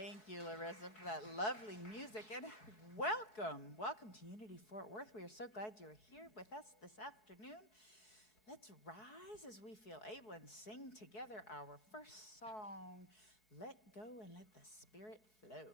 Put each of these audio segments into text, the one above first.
Thank you, Larissa, for that lovely music, and welcome. Welcome to Unity Fort Worth. We are so glad you're here with us this afternoon. Let's rise as we feel able and sing together our first song, Let Go and Let the Spirit Flow.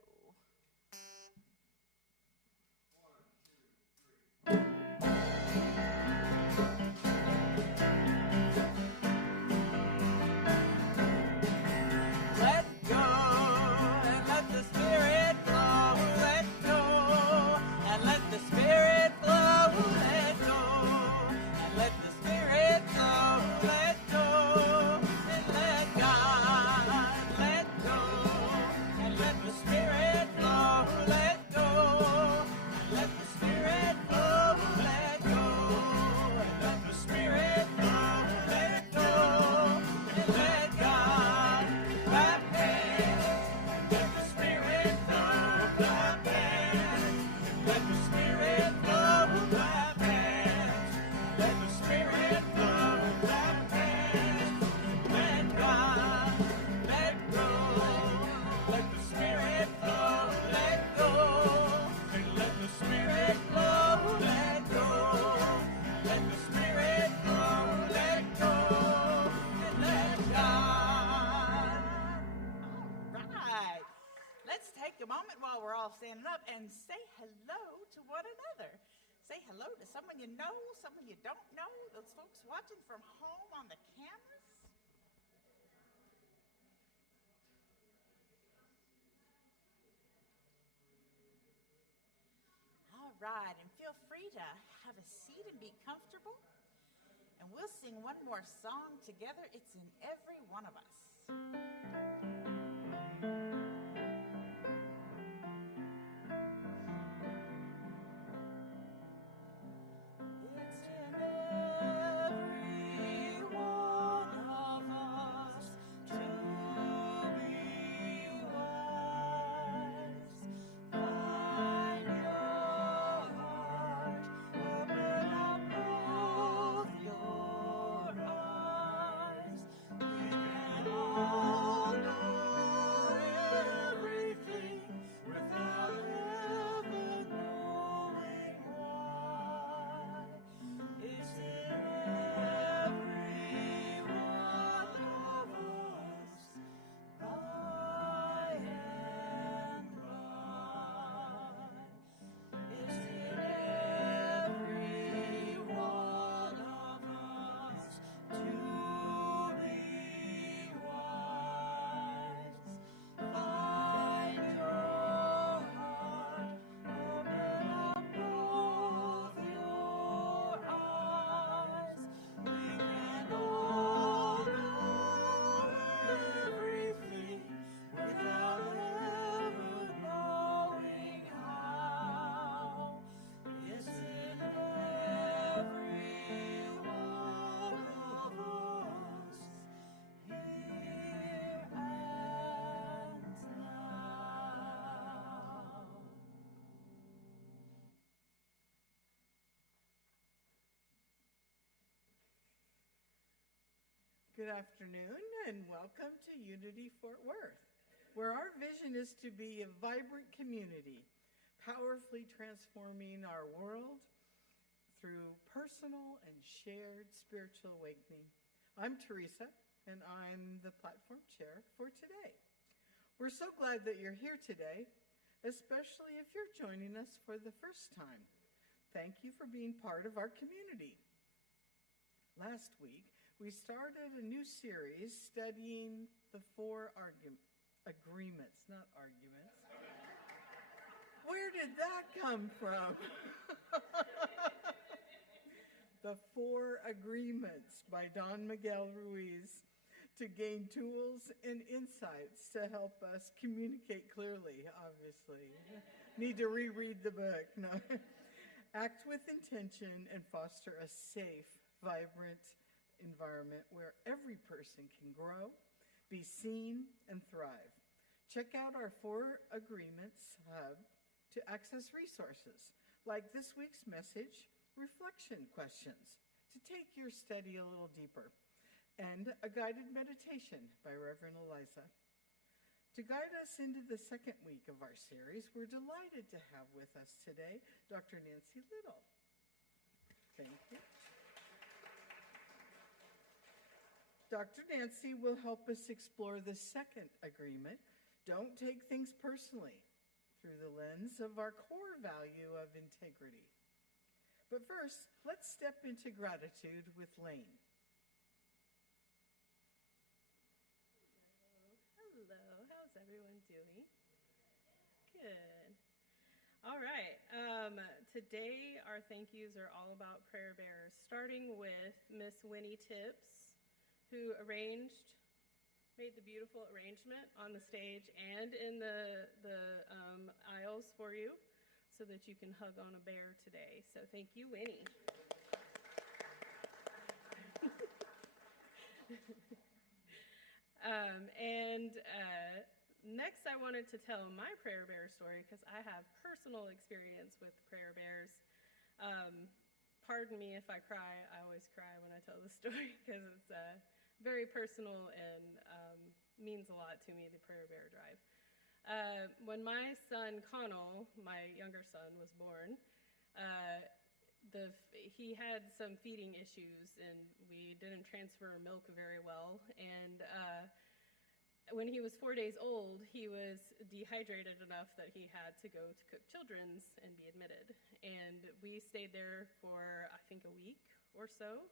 Let the Spirit flow, let go, a moment while we're all standing up and say hello to one another. Say hello to someone you know, someone you don't know, those folks watching from home on the cameras. All right, and feel free to have a seat and be comfortable. And we'll sing one more song together. It's in every one of us. Good afternoon and welcome to Unity Fort Worth, where our vision is to be a vibrant community, powerfully transforming our world through personal and shared spiritual awakening. I'm Teresa, and I'm the platform chair for today. We're so glad that you're here today, especially if you're joining us for the first time. Thank you for being part of our community. Last week, we started a new series studying the 4 agreements, not arguments. Where did that come from? The 4 agreements by Don Miguel Ruiz to gain tools and insights to help us communicate clearly, obviously. Need to reread the book. No. Act with intention and foster a safe, vibrant environment where every person can grow, be seen, and thrive. Check out our 4 Agreements Hub to access resources like this week's message, reflection questions, to take your study a little deeper, and a guided meditation by Reverend Eliza. To guide us into the second week of our series, we're delighted to have with us today Dr. Nancy Little. Thank you. Dr. Nancy will help us explore the second agreement, don't take things personally, through the lens of our core value of integrity. But first, let's step into gratitude with Lane. Hello, how's everyone doing? Good. All right, today our thank yous are all about prayer bearers, starting with Miss Winnie Tips, who made the beautiful arrangement on the stage and in the aisles for you so that you can hug on a bear today. So thank you, Winnie. Next I wanted to tell my prayer bear story because I have personal experience with prayer bears. Pardon me if I cry. I always cry when I tell the story because it's very personal and means a lot to me, the prayer bear drive. When my son Connell, my younger son, was born, he had some feeding issues and we didn't transfer milk very well. And when he was 4 days old, he was dehydrated enough that he had to go to Cook Children's and be admitted. And we stayed there for, I think, a week or so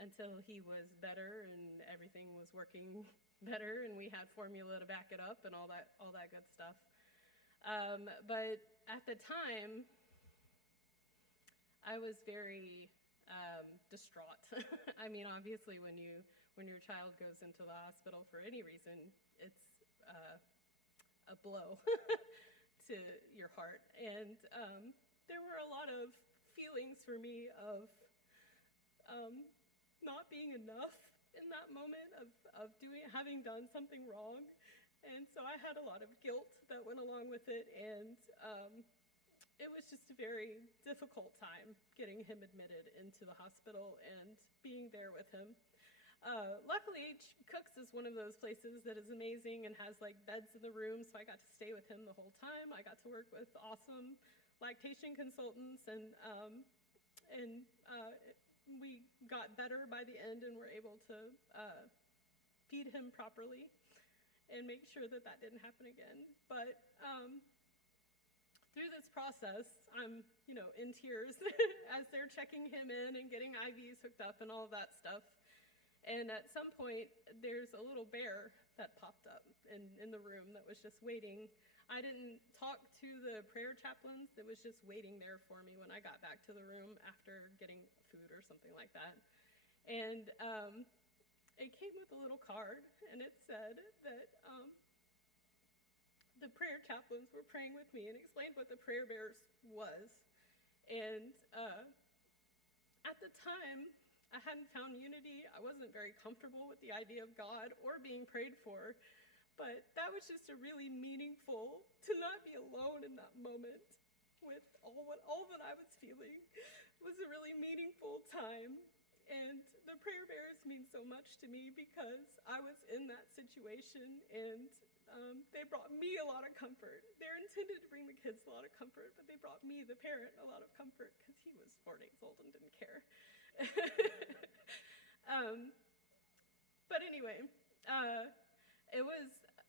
until he was better and everything was working better, and we had formula to back it up and all that good stuff. But at the time, I was very distraught. I mean, obviously, when your child goes into the hospital for any reason, it's a blow to your heart. And there were a lot of feelings for me of not being enough in that moment, of having done something wrong. And so I had a lot of guilt that went along with it, and it was just a very difficult time getting him admitted into the hospital and being there with him. Luckily, Cook's is one of those places that is amazing and has like beds in the room, so I got to stay with him the whole time. I got to work with awesome lactation consultants, and we got better by the end and were able to feed him properly and make sure that didn't happen again. But through this process, I'm, in tears as they're checking him in and getting IVs hooked up and all of that stuff. And at some point, there's a little bear that popped up in the room that was just waiting. I didn't talk to the prayer chaplains. It was just waiting there for me when I got back to the room after getting food or something like that. And it came with a little card, and it said that the prayer chaplains were praying with me and explained what the prayer bears was. And at the time, I hadn't found unity. I wasn't very comfortable with the idea of God or being prayed for. But that was just a really meaningful, to not be alone in that moment with all that I was feeling was a really meaningful time. And the prayer bears mean so much to me because I was in that situation, and they brought me a lot of comfort. They're intended to bring the kids a lot of comfort, but they brought me, the parent, a lot of comfort because he was 4 days old and didn't care. But anyway, it was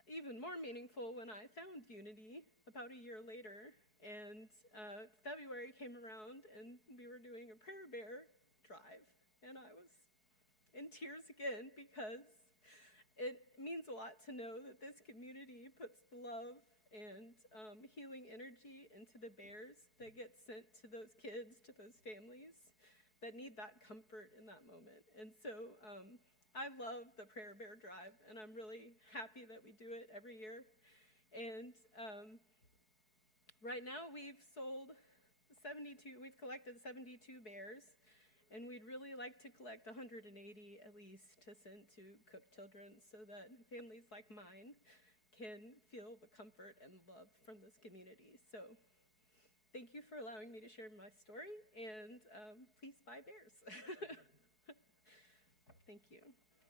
even more meaningful when I found unity about a year later, and February came around and we were doing a prayer bear drive, and I was in tears again because it means a lot to know that this community puts love and healing energy into the bears that get sent to those kids, to those families that need that comfort in that moment. And so I love the prayer bear drive, and I'm really happy that we do it every year. And right now we've collected 72 bears, and we'd really like to collect 180 at least to send to Cook Children's so that families like mine can feel the comfort and love from this community. So thank you for allowing me to share my story, and please buy bears. Thank you.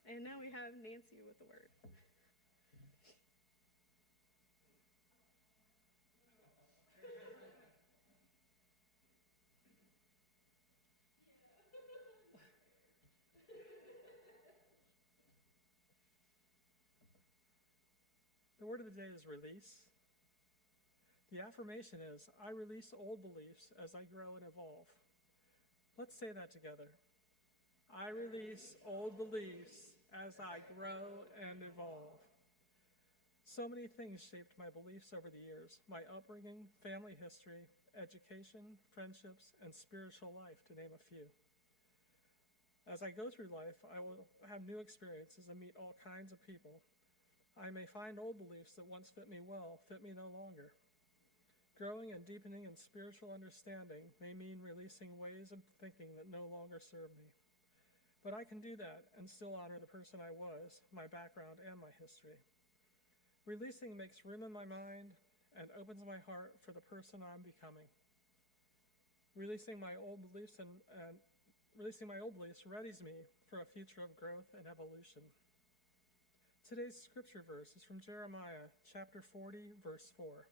And now we have Nancy with the word. The word of the day is release. The affirmation is, I release old beliefs as I grow and evolve. Let's say that together. I release old beliefs as I grow and evolve. So many things shaped my beliefs over the years: my upbringing, family history, education, friendships, and spiritual life, to name a few. As I go through life, I will have new experiences and meet all kinds of people. I may find old beliefs that once fit me well, fit me no longer. Growing and deepening in spiritual understanding may mean releasing ways of thinking that no longer serve me. But I can do that and still honor the person I was, my background, and my history. Releasing makes room in my mind and opens my heart for the person I'm becoming. Releasing my old beliefs readies me for a future of growth and evolution. Today's scripture verse is from Jeremiah chapter 40, verse 4.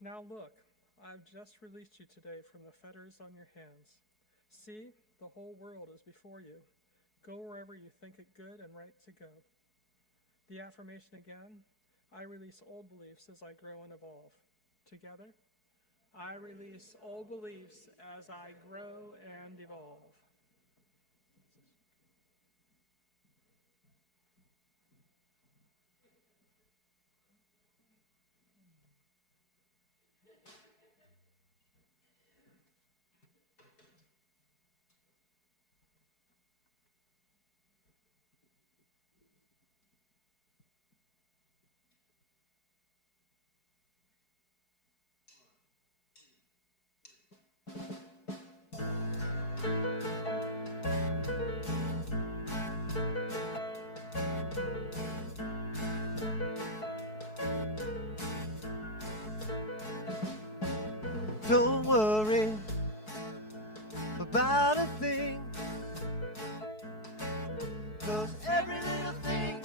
Now look, I've just released you today from the fetters on your hands. See, the whole world is before you. Go wherever you think it good and right to go. The affirmation again, I release old beliefs as I grow and evolve. Together, I release old beliefs as I grow and evolve. Don't worry about a thing, 'cause every little thing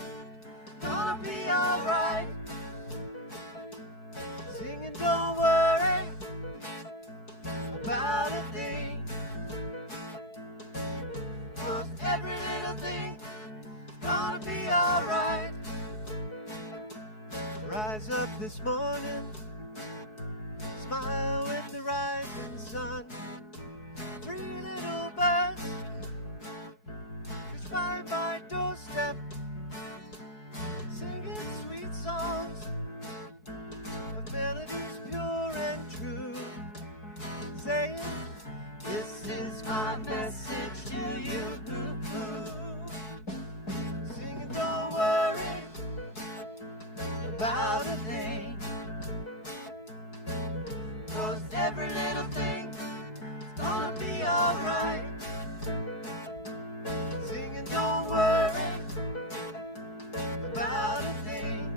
gonna be alright. Singing, don't worry about a thing, 'cause every little thing gonna be alright. Rise up this morning, smile with the rising sun. Three little birds just by my doorstep, singing sweet songs of melodies pure and true, saying, this is my message to you. Singing, don't worry about a thing, 'cause every little thing's gonna be alright. Singing, don't worry about a thing,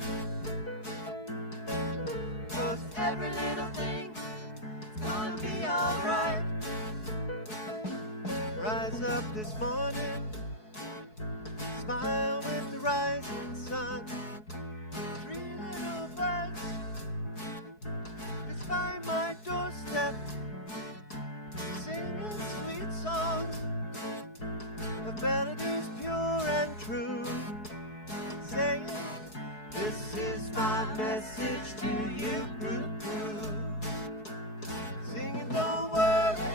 'cause every little thing's gonna be alright. Rise up this morning, smile with the rising sun. Three little birds just by my doorstep, singing sweet songs of melodies pure and true, saying, this is my message to you. Singing, don't worry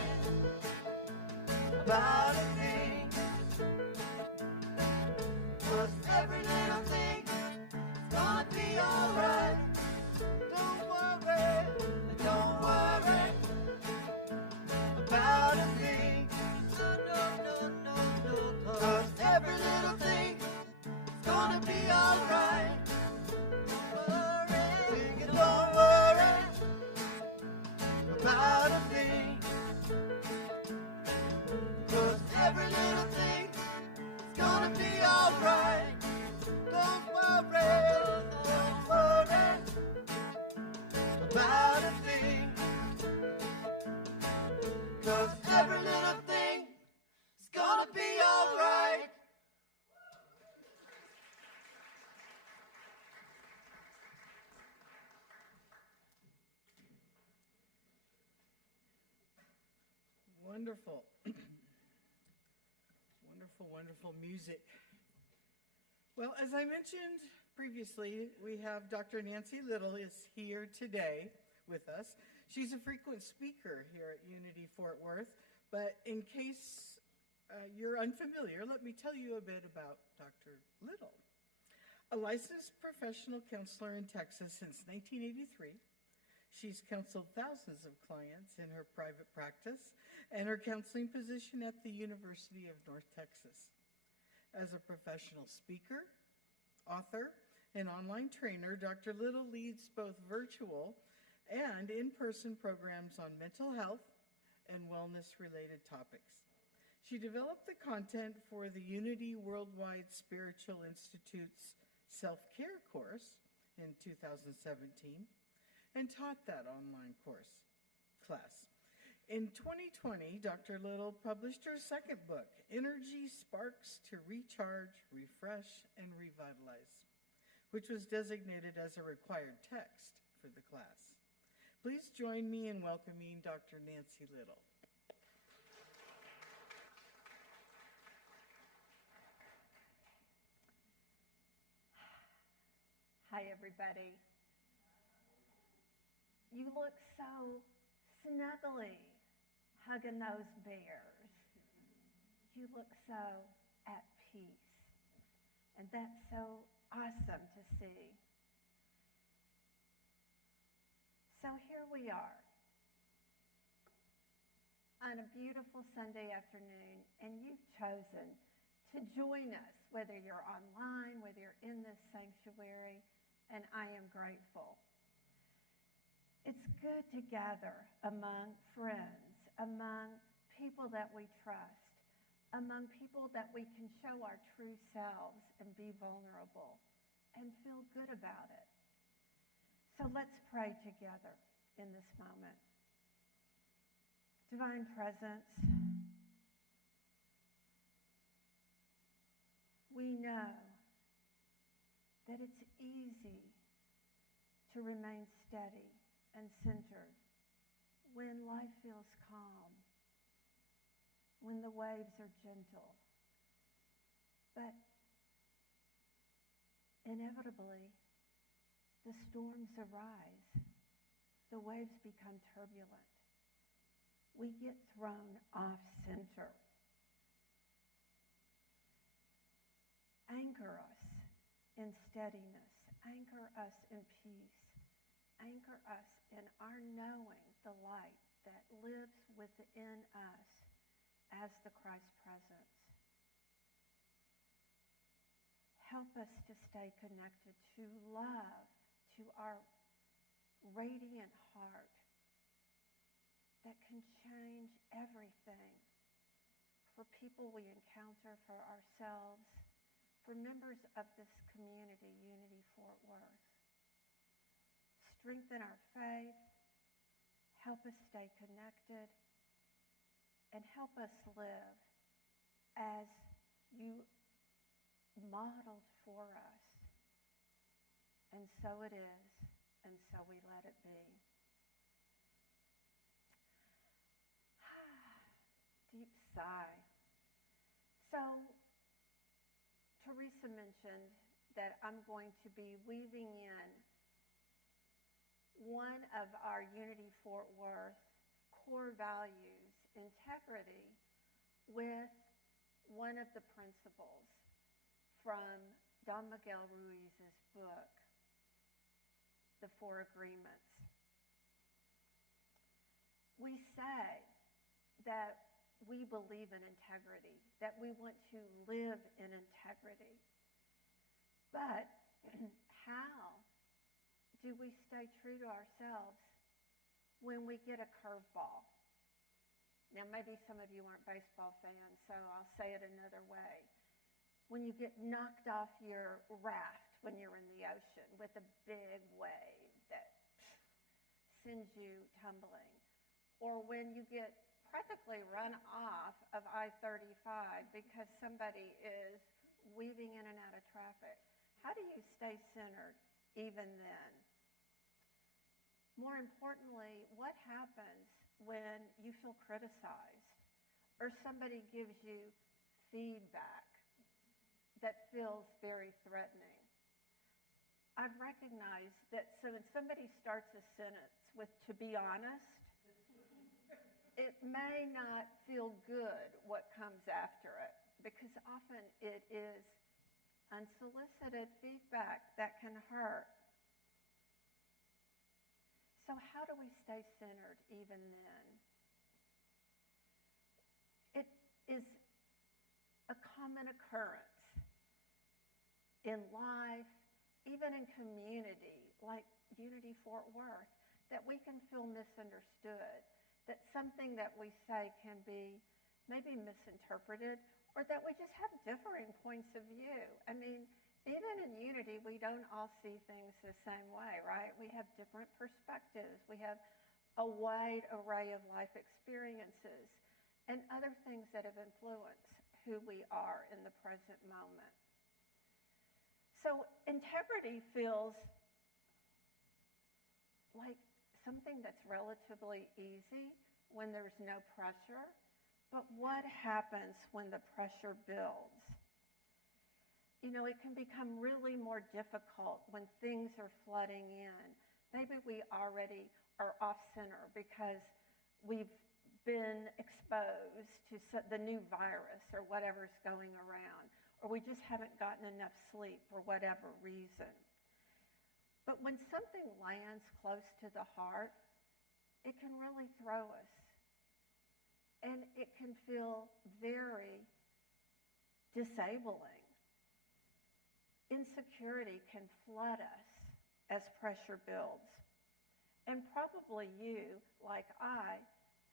about a thing, 'cause every little thing's gonna be alright. Don't worry about a thing. No, 'cause every little thing's gonna be alright. Singing, don't worry about a thing, 'cause every little thing's gonna be alright. Don't worry about a thing, 'cause every little thing is gonna be alright. Wonderful. Wonderful music. Well, as I mentioned previously, we have Dr. Nancy Little is here today with us. She's a frequent speaker here at Unity Fort Worth, but in case you're unfamiliar, let me tell you a bit about Dr. Little. A licensed professional counselor in Texas since 1983, she's counseled thousands of clients in her private practice and her counseling position at the University of North Texas. As a professional speaker, author, and online trainer, Dr. Little leads both virtual and in-person programs on mental health and wellness-related topics. She developed the content for the Unity Worldwide Spiritual Institute's self-care course in 2017 and taught that online class. In 2020, Dr. Little published her second book, Energy Sparks to Recharge, Refresh, and Revitalize, which was designated as a required text for the class. Please join me in welcoming Dr. Nancy Little. Hi, everybody. You look so snuggly hugging those bears. You look so at peace. And that's so awesome to see. So here we are on a beautiful Sunday afternoon, and you've chosen to join us, whether you're online, whether you're in this sanctuary, and I am grateful. It's good to gather among friends, among people that we trust, among people that we can show our true selves and be vulnerable and feel good about it. So let's pray together in this moment. Divine Presence, we know that it's easy to remain steady and centered when life feels calm, when the waves are gentle. But inevitably, the storms arise. The waves become turbulent. We get thrown off center. Anchor us in steadiness. Anchor us in peace. Anchor us in our knowing the light that lives within us as the Christ presence. Help us to stay connected to love, to our radiant heart that can change everything for people we encounter, for ourselves, for members of this community, Unity Fort Worth. Strengthen our faith, help us stay connected, and help us live as you modeled for us. And so it is, and so we let it be. Deep sigh. So, Teresa mentioned that I'm going to be weaving in one of our Unity Fort Worth core values, integrity, with one of the principles from Don Miguel Ruiz's book, The Four Agreements. We say that we believe in integrity, that we want to live in integrity. But how do we stay true to ourselves when we get a curveball? Now, maybe some of you aren't baseball fans, so I'll say it another way. When you get knocked off your raft when you're in the ocean with a big wave that sends you tumbling, or when you get practically run off of I-35 because somebody is weaving in and out of traffic. How do you stay centered even then? More importantly, what happens when you feel criticized or somebody gives you feedback that feels very threatening? I've recognized that so when somebody starts a sentence with "to be honest," it may not feel good what comes after it, because often it is unsolicited feedback that can hurt. So how do we stay centered even then? It is a common occurrence in life, even in community like Unity Fort Worth, that we can feel misunderstood, that something that we say can be maybe misinterpreted, or that we just have differing points of view. I mean, even in Unity, we don't all see things the same way, right? We have different perspectives. We have a wide array of life experiences and other things that have influenced who we are in the present moment. So integrity feels like something that's relatively easy when there's no pressure. But what happens when the pressure builds? it can become really more difficult when things are flooding in. Maybe we already are off center because we've been exposed to the new virus or whatever's going around, or we just haven't gotten enough sleep for whatever reason. But when something lands close to the heart, it can really throw us. And it can feel very disabling. Insecurity can flood us as pressure builds. And probably you, like I,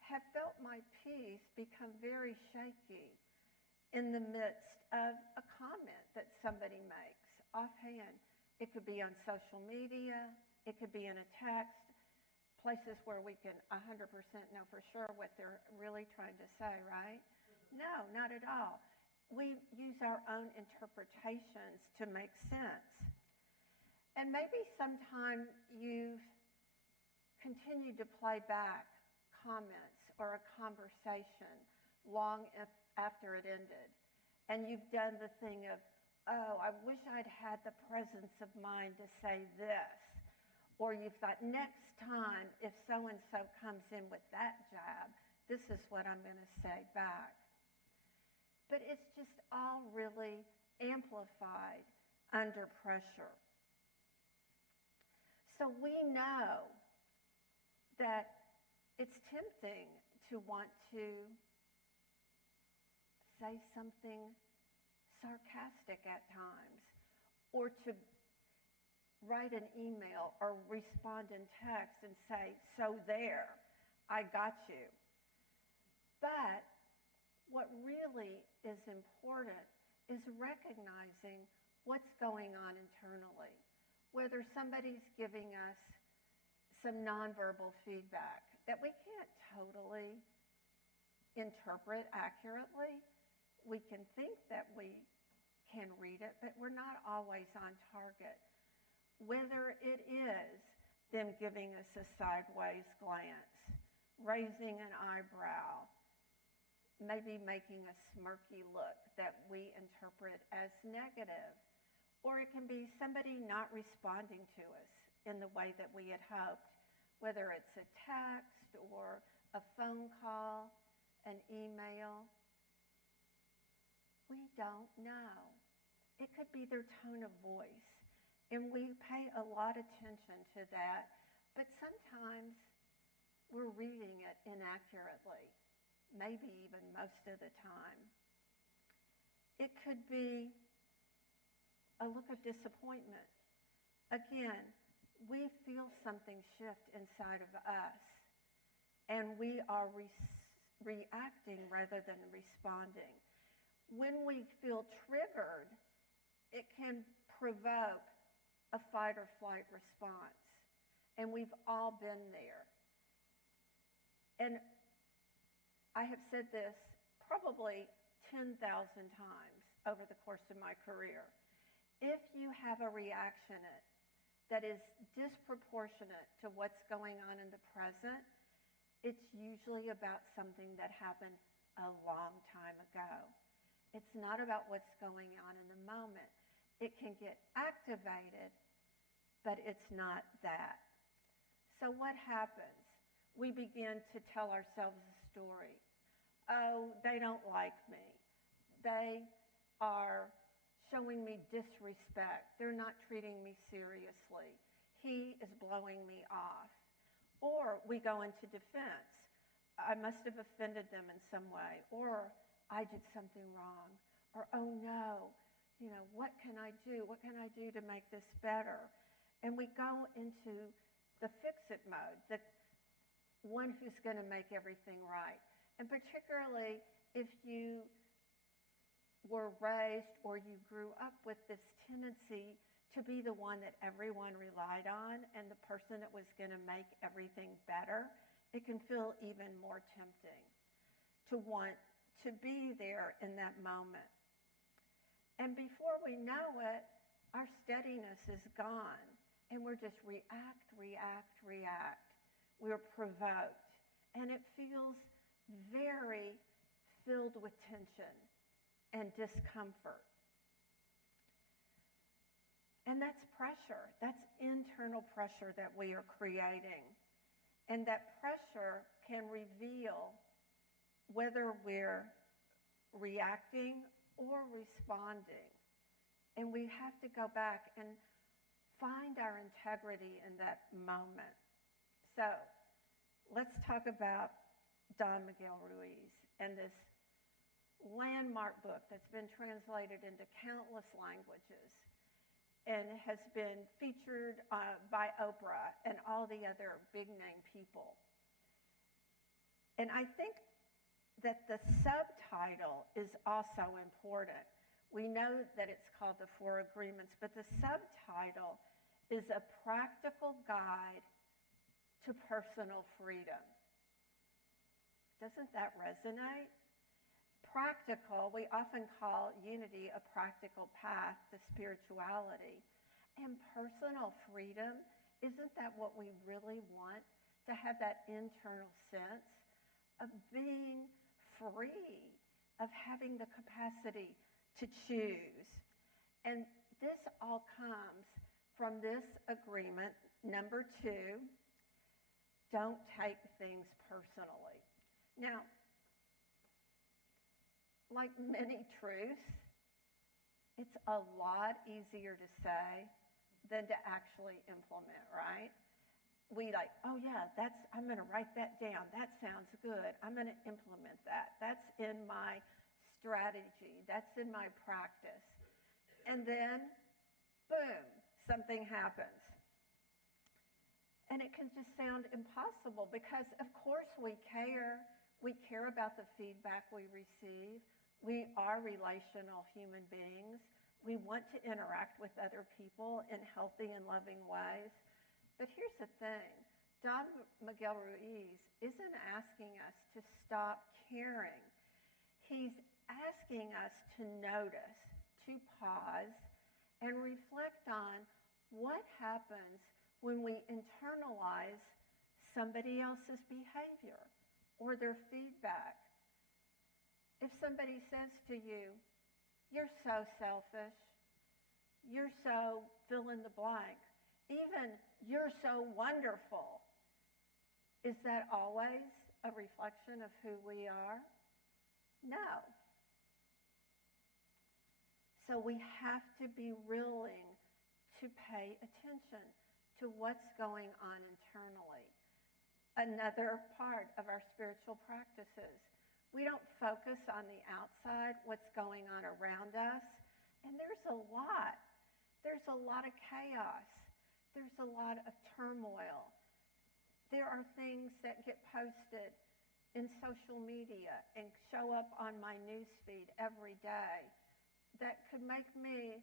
have felt my peace become very shaky in the midst of a comment that somebody makes offhand. It could be on social media, it could be in a text, places where we can 100% know for sure what they're really trying to say, right? No, not at all. We use our own interpretations to make sense. And maybe sometime you've continued to play back comments or a conversation long after it ended. And you've done the thing of, oh, I wish I'd had the presence of mind to say this. Or you've thought, next time, if so-and-so comes in with that jab, this is what I'm going to say back. But it's just all really amplified under pressure. So we know that it's tempting to want to say something sarcastic at times, or to write an email or respond in text and say, so there, I got you. But what really is important is recognizing what's going on internally, whether somebody's giving us some nonverbal feedback that we can't totally interpret accurately. We can think that we can read it, but we're not always on target. Whether it is them giving us a sideways glance, raising an eyebrow, maybe making a smirky look that we interpret as negative, or it can be somebody not responding to us in the way that we had hoped, whether it's a text or a phone call, an email. We don't know. It could be their tone of voice, and we pay a lot of attention to that, but sometimes we're reading it inaccurately, maybe even most of the time. It could be a look of disappointment. Again, we feel something shift inside of us, and we are reacting rather than responding. When we feel triggered, it can provoke a fight or flight response, and we've all been there. And I have said this probably 10,000 times over the course of my career. If you have a reaction that is disproportionate to what's going on in the present, it's usually about something that happened a long time ago. It's not about what's going on in the moment. It can get activated, but it's not that. So what happens? We begin to tell ourselves a story. Oh, they don't like me. They are showing me disrespect. They're not treating me seriously. He is blowing me off. Or we go into defense. I must have offended them in some way. Or I did something wrong. Or, oh no, what can I do? What can I do to make this better? And we go into the fix-it mode, the one who's going to make everything right. And particularly if you were raised or you grew up with this tendency to be the one that everyone relied on and the person that was going to make everything better, it can feel even more tempting to want to be there in that moment. And before we know it, our steadiness is gone, and we're just react. We're provoked, and it feels very filled with tension and discomfort. And that's pressure. That's internal pressure that we are creating. And that pressure can reveal whether we're reacting or responding. And we have to go back and find our integrity in that moment. So let's talk about Don Miguel Ruiz and this landmark book that's been translated into countless languages and has been featured by Oprah and all the other big-name people. And I think that the subtitle is also important. We know that it's called The Four Agreements, but the subtitle is A Practical Guide to Personal Freedom. Doesn't that resonate? Practical, we often call unity a practical path to spirituality. And personal freedom, isn't that what we really want? To have that internal sense of being free, of having the capacity to choose. And this all comes from this agreement, number 2, don't take things personally. Now, like many truths, it's a lot easier to say than to actually implement, right? We like, oh yeah, I'm going to write that down. That sounds good. I'm going to implement that. That's in my strategy. That's in my practice. And then, boom, something happens. And it can just sound impossible because, of course, we care. We care about the feedback we receive. We are relational human beings. We want to interact with other people in healthy and loving ways. But here's the thing. Don Miguel Ruiz isn't asking us to stop caring. He's asking us to notice, to pause, and reflect on what happens when we internalize somebody else's behavior or their feedback. If somebody says to you, you're so selfish, you're so fill in the blank, even you're so wonderful, is that always a reflection of who we are? No. So we have to be willing to pay attention to what's going on internally. Another part of our spiritual practices. We don't focus on the outside, what's going on around us. And there's a lot. There's a lot of chaos. There's a lot of turmoil. There are things that get posted in social media and show up on my newsfeed every day that could make me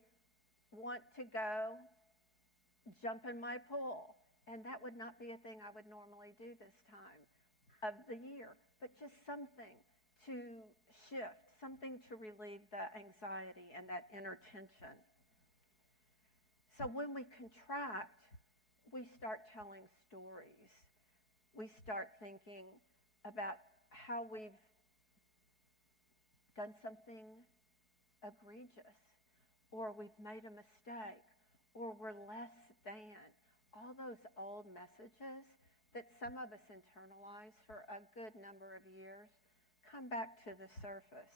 want to go jump in my pool. And that would not be a thing I would normally do this time of the year, but just something to shift, something to relieve the anxiety and that inner tension. So when we contract, we start telling stories. We start thinking about how we've done something egregious, or we've made a mistake, or we're less than. All those old messages that some of us internalize for a good number of years come back to the surface.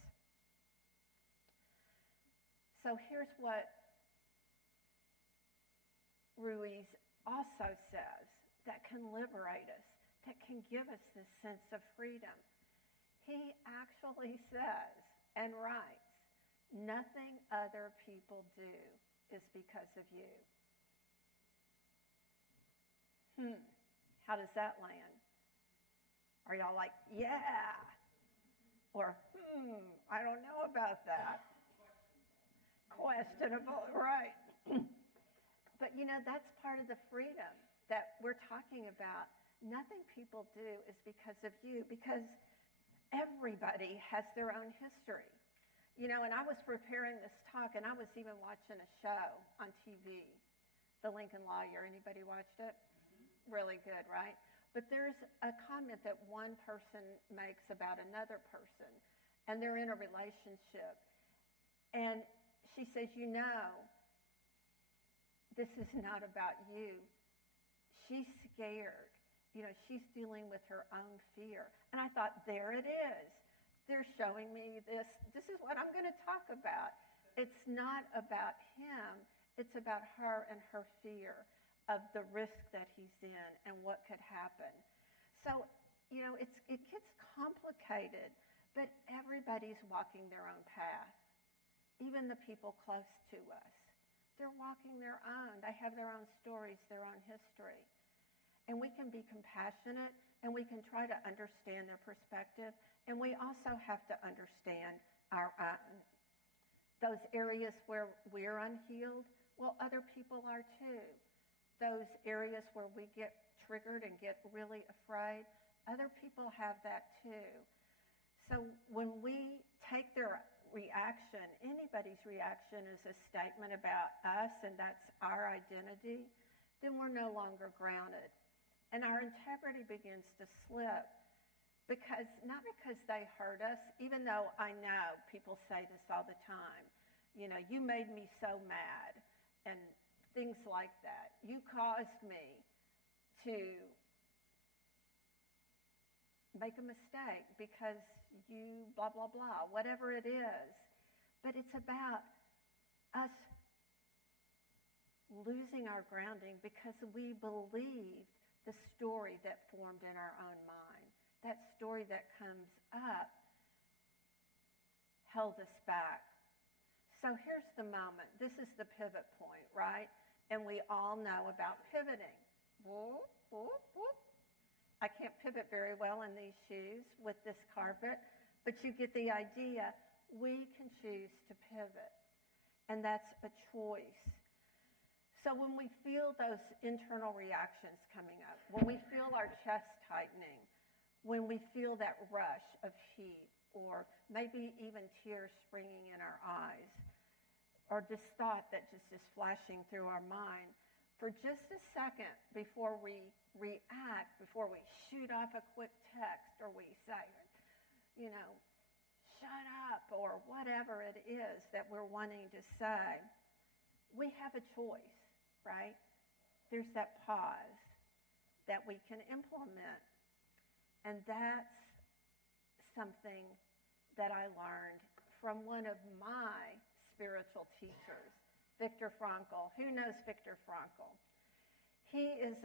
So here's what Ruiz also says that can liberate us, that can give us this sense of freedom. He actually says and writes, nothing other people do is because of you. How does that land? Are y'all like, yeah? Or, I don't know about that. Questionable, right. But that's part of the freedom that we're talking about. Nothing people do is because of you, because everybody has their own history. And I was preparing this talk, and I was even watching a show on TV, The Lincoln Lawyer. Anybody watched it? Really good, right? But there's a comment that one person makes about another person, and they're in a relationship. And she says, this is not about you. She's scared. She's dealing with her own fear. And I thought, there it is. They're showing me this. This is what I'm going to talk about. It's not about him. It's about her and her fear of the risk that he's in and what could happen. So, it gets complicated, but everybody's walking their own path. Even the people close to us. They're walking their own. They have their own stories, their own history. And we can be compassionate, and we can try to understand their perspective, and we also have to understand our own. Those areas where we're unhealed, well, other people are too. Those areas where we get triggered and get really afraid, other people have that too. So when we take their reaction, anybody's reaction is a statement about us, and that's our identity, then we're no longer grounded. And our integrity begins to slip not because they hurt us, even though I know people say this all the time. You made me so mad, and things like that. You caused me to make a mistake because you blah, blah, blah, whatever it is. But it's about us losing our grounding because we believed the story that formed in our own mind. That story that comes up held us back. So here's the moment. This is the pivot point, right? And we all know about pivoting. Whoop, whoop, whoop. I can't pivot very well in these shoes with this carpet, but you get the idea. We can choose to pivot, and that's a choice. So when we feel those internal reactions coming up, when we feel our chest tightening, when we feel that rush of heat, or maybe even tears springing in our eyes, or this thought that just is flashing through our mind, for just a second before we react, before we shoot off a quick text, or we say, shut up, or whatever it is that we're wanting to say, we have a choice, right? There's that pause that we can implement. And that's something that I learned from one of my spiritual teachers, Viktor Frankl. Who knows Viktor Frankl? He is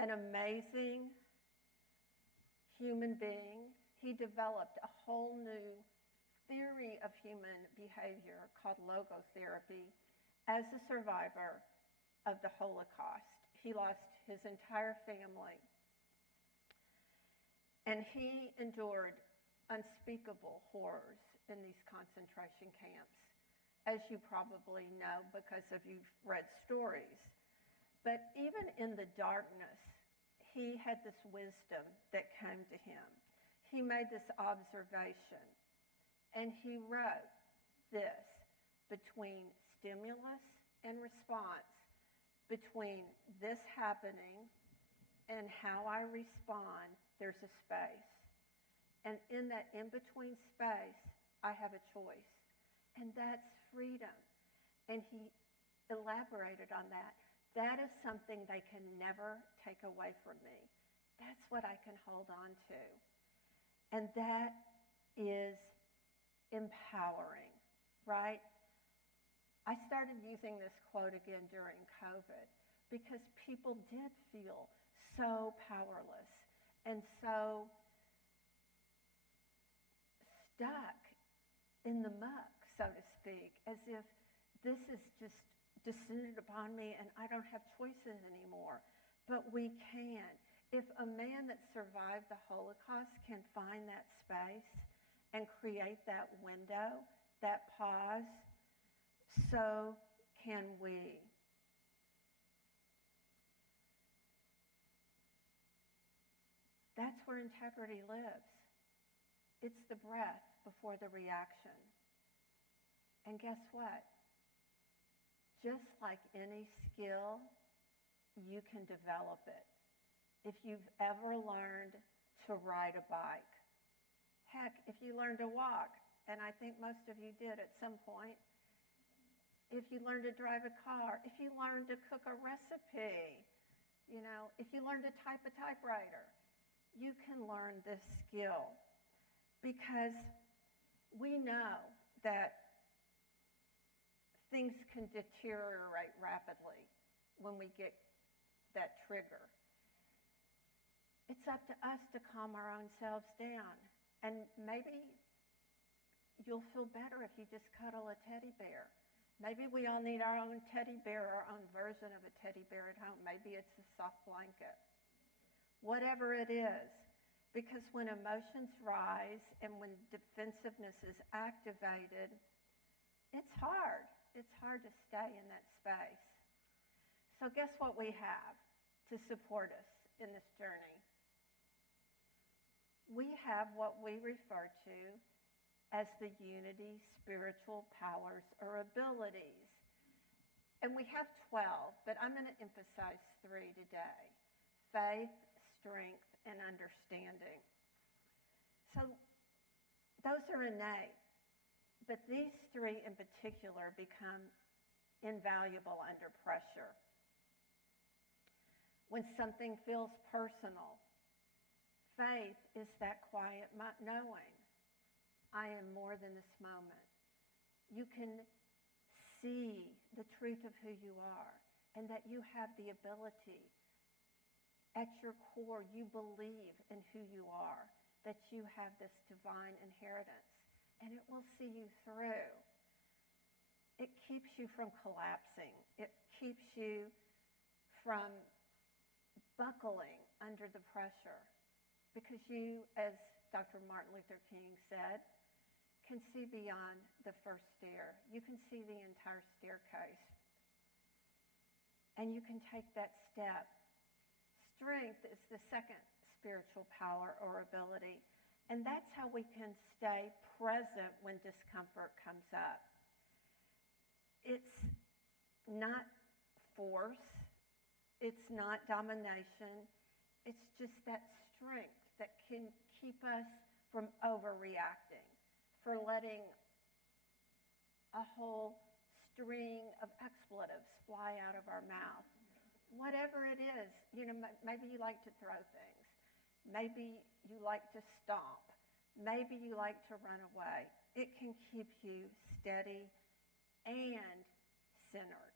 an amazing human being. He developed a whole new theory of human behavior called logotherapy as a survivor of the Holocaust. He lost his entire family. And he endured unspeakable horrors in these concentration camps, as you probably know because of you've read stories. But even in the darkness, he had this wisdom that came to him. He made this observation, and he wrote this: between stimulus and response, between this happening and how I respond, there's a space. And in that in-between space, I have a choice. And that's freedom. And he elaborated on that. That is something they can never take away from me. That's what I can hold on to. And that is empowering, right? I started using this quote again during COVID because people did feel so powerless and so stuck in the muck, so to speak, as if this is just descended upon me and I don't have choices anymore. But we can. If a man that survived the Holocaust can find that space and create that window, that pause, so can we. That's where integrity lives. It's the breath before the reaction. And guess what? Just like any skill, you can develop it. If you've ever learned to ride a bike, heck, if you learned to walk, and I think most of you did at some point, if you learn to drive a car, if you learn to cook a recipe, if you learn to type a typewriter, you can learn this skill because we know that things can deteriorate rapidly when we get that trigger. It's up to us to calm our own selves down. And maybe you'll feel better if you just cuddle a teddy bear. Maybe we all need our own teddy bear, our own version of a teddy bear at home. Maybe it's a soft blanket. Whatever it is. Because when emotions rise and when defensiveness is activated, it's hard. It's hard to stay in that space. So guess what we have to support us in this journey? We have what we refer to as the unity spiritual powers or abilities. And we have 12, but I'm going to emphasize 3 today. Faith, strength, and understanding. So those are innate. But these 3 in particular become invaluable under pressure. When something feels personal, faith is that quiet knowing, I am more than this moment. You can see the truth of who you are and that you have the ability. At your core, you believe in who you are, that you have this divine inheritance, and it will see you through. It keeps you from collapsing. It keeps you from buckling under the pressure because you, as Dr. Martin Luther King said, can see beyond the first stair. You can see the entire staircase. And you can take that step. Strength is the second spiritual power or ability. And that's how we can stay present when discomfort comes up. It's not force. It's not domination. It's just that strength that can keep us from overreacting, for letting a whole string of expletives fly out of our mouth. Whatever it is, maybe you like to throw things. Maybe you like to stomp. Maybe you like to run away. It can keep you steady and centered.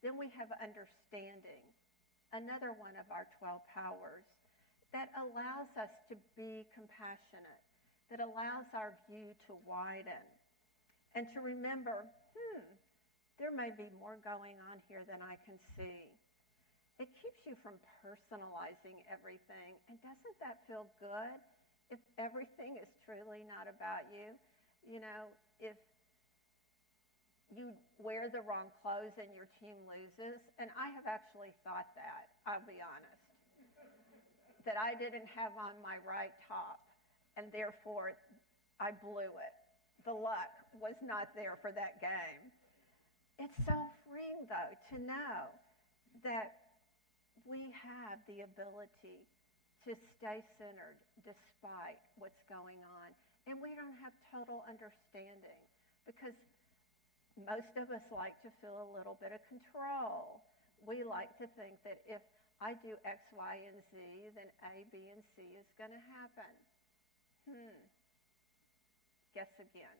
Then we have understanding, another one of our 12 powers that allows us to be compassionate, that allows our view to widen and to remember, there may be more going on here than I can see. It keeps you from personalizing everything. And doesn't that feel good if everything is truly not about you? If you wear the wrong clothes and your team loses, and I have actually thought that, I'll be honest, that I didn't have on my right top, and therefore I blew it. The luck was not there for that game. It's so freeing, though, to know that we have the ability to stay centered despite what's going on. And we don't have total understanding because most of us like to feel a little bit of control. We like to think that if I do X, Y, and Z, then A, B, and C is going to happen. Guess again.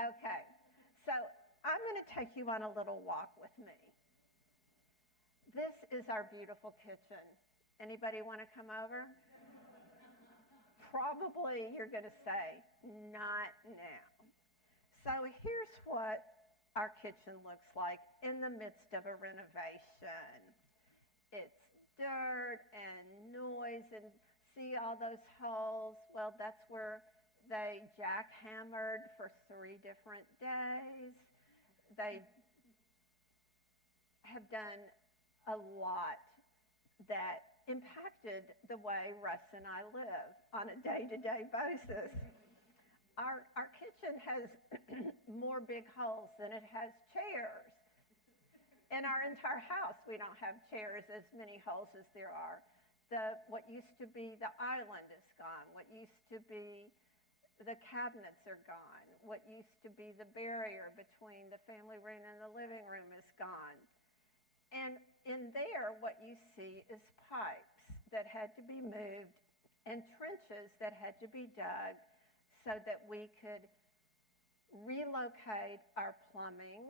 Okay, so I'm going to take you on a little walk with me. This is our beautiful kitchen. Anybody want to come over? Probably you're going to say, not now. So here's what our kitchen looks like in the midst of a renovation. It's dirt and noise, and see all those holes? Well, that's where they jackhammered for 3 different days. They have done a lot that impacted the way Russ and I live on a day-to-day basis. Our kitchen has more big holes than it has chairs. In our entire house, we don't have chairs, as many holes as there are. What used to be the island is gone. What used to be The cabinets are gone. What used to be the barrier between the family room and the living room is gone. And in there, what you see is pipes that had to be moved and trenches that had to be dug so that we could relocate our plumbing.